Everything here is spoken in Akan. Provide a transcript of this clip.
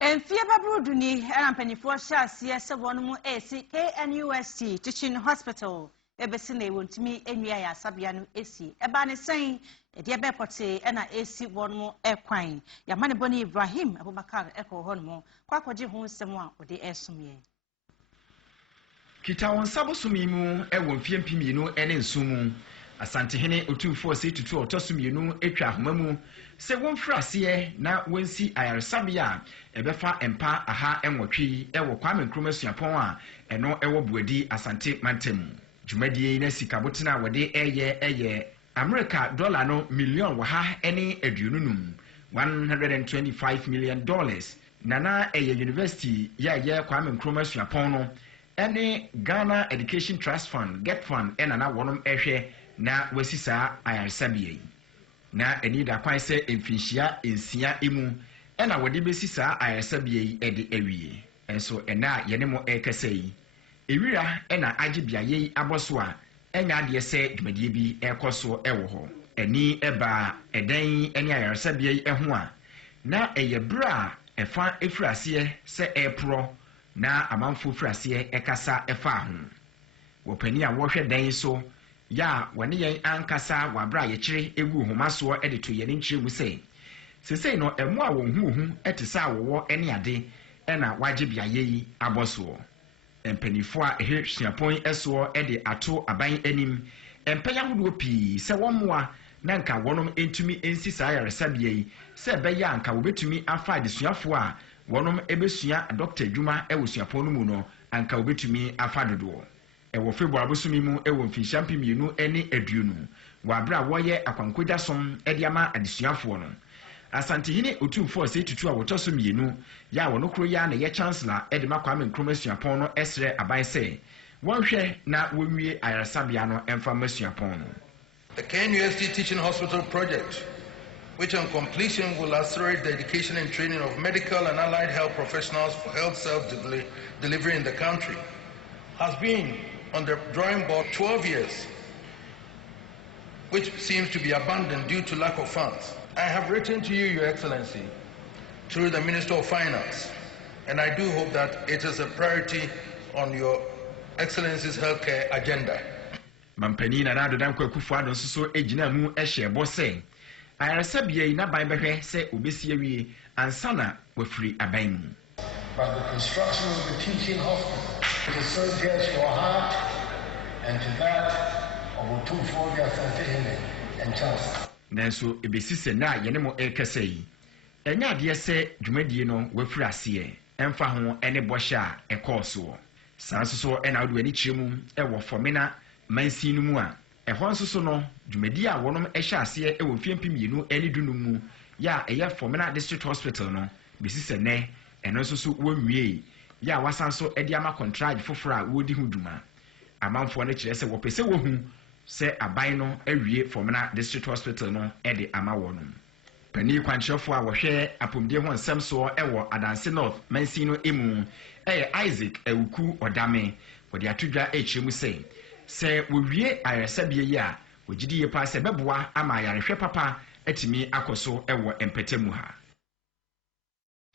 Enfie babruduni anampanyifo hyase se wonmu esi KNUST Teaching Hospital ebesine wontumi enwia ya asabia no esi eba ne sen ede ebepote na esi wonmu ekwan ya mane boni Ibrahim Abubakar eko honmo kwakoje ho nsem a ode esumye kita won sabosumimu ewo mfiempimienu ene nsumu asantehene otumfo se tutu otosumienu etwa ahomamu se wonfrase na wonsi ayarsabia ebefa empa aha enwotwe ewo Kwame Nkrumah suapon a eno ewo buadi asante mantem jumadie na sikabotena wode eye America dollar no million waha ene adununum $125 million nana eye university ya Kwame Nkrumah suapon no ene Ghana Education Trust Fund Get Fund ena na wonom ehwe na wasisa ayarsabia na eni da kwan se emfinhia ensia emu ena wode besisa ayarsabia ede awie enso ena yene mo ekasei ewira ena agibiaye aboso a enya de se dwumadie bi ekoso ewo ho eni eba eden eni ayarsabia eho a na eyebra efa efrase se epro na amanfo frase ekasa efa ho wopani a wohwe den so ya wani yen ankasa wabra ye kire egu homaso edito ye ne nkyeremu sei no emu a wonhuhu etisa wowo ene ade ena waje biaye yi aboso empanifo a ehe hwiapon eso ede ato aban anim empanya hodo pi se wonmoa na nka wonom entumi ensisa ayaresabia yi se beya anka wobetumi afa adesuafo a wonom ebesua doctor dwuma ewusuapon no mu no anka wobetumi afa dodo ewo February bosumimu ewo mfinshampi mienu ene aduonu wabra woye akwankoja som ediama adesuafo no asantehene otumfo se tutu a wotoso mienu ya wono kro ya na ye chancellor edema Kwame Nkrumah suapon no esre aban se wonhwe na wonwie ayarsabia no emfa masuapon no. The KNUST Teaching Hospital project, which on completion will accelerate the education and training of medical and allied health professionals for health self-delivery in the country, has been on the drawing board 12 years, which seems to be abandoned due to lack of funds. I have written to you, Your Excellency, through the Minister of Finance, and I do hope that it is a priority on Your Excellency's healthcare agenda. Mampani na rado danko akufo adon so ejina mu ehye bose ayarsabia na ban behwe se obesi awie ansana wafiri aban mu. But the construction of the teaching hospital is so dear to your heart and to that of Otumfo Asantehene and Chancellor. Nanso ebesi se na yene mo ekasei enya de se dwumadie no wafiri ase emfa ho ene bohye a ekoso sanso ena odo ani kyeremu ewo fomena mansinu mu a ehon so no dwumadie a wonom ehye ase ewo mfiempimienu ene dunum mu ya eye fomena district hospital no besi se ne eno so wonwie ya wasanso edi ama contract foforo a wodi huduma amanfo no kire se wopese wohu se aban no awie fomena district hospital no ede ama wonom pani kwanchefo a wohwe apomdie ho nsem so ewo Adanse North mansino emu Isaac Ewuku Odame wodi atodwa ekyiremu se wowie ayarsabia yi a wogidi ye pa se beboa ama ayarehwe papa atimi akoso ewo empetemu ha.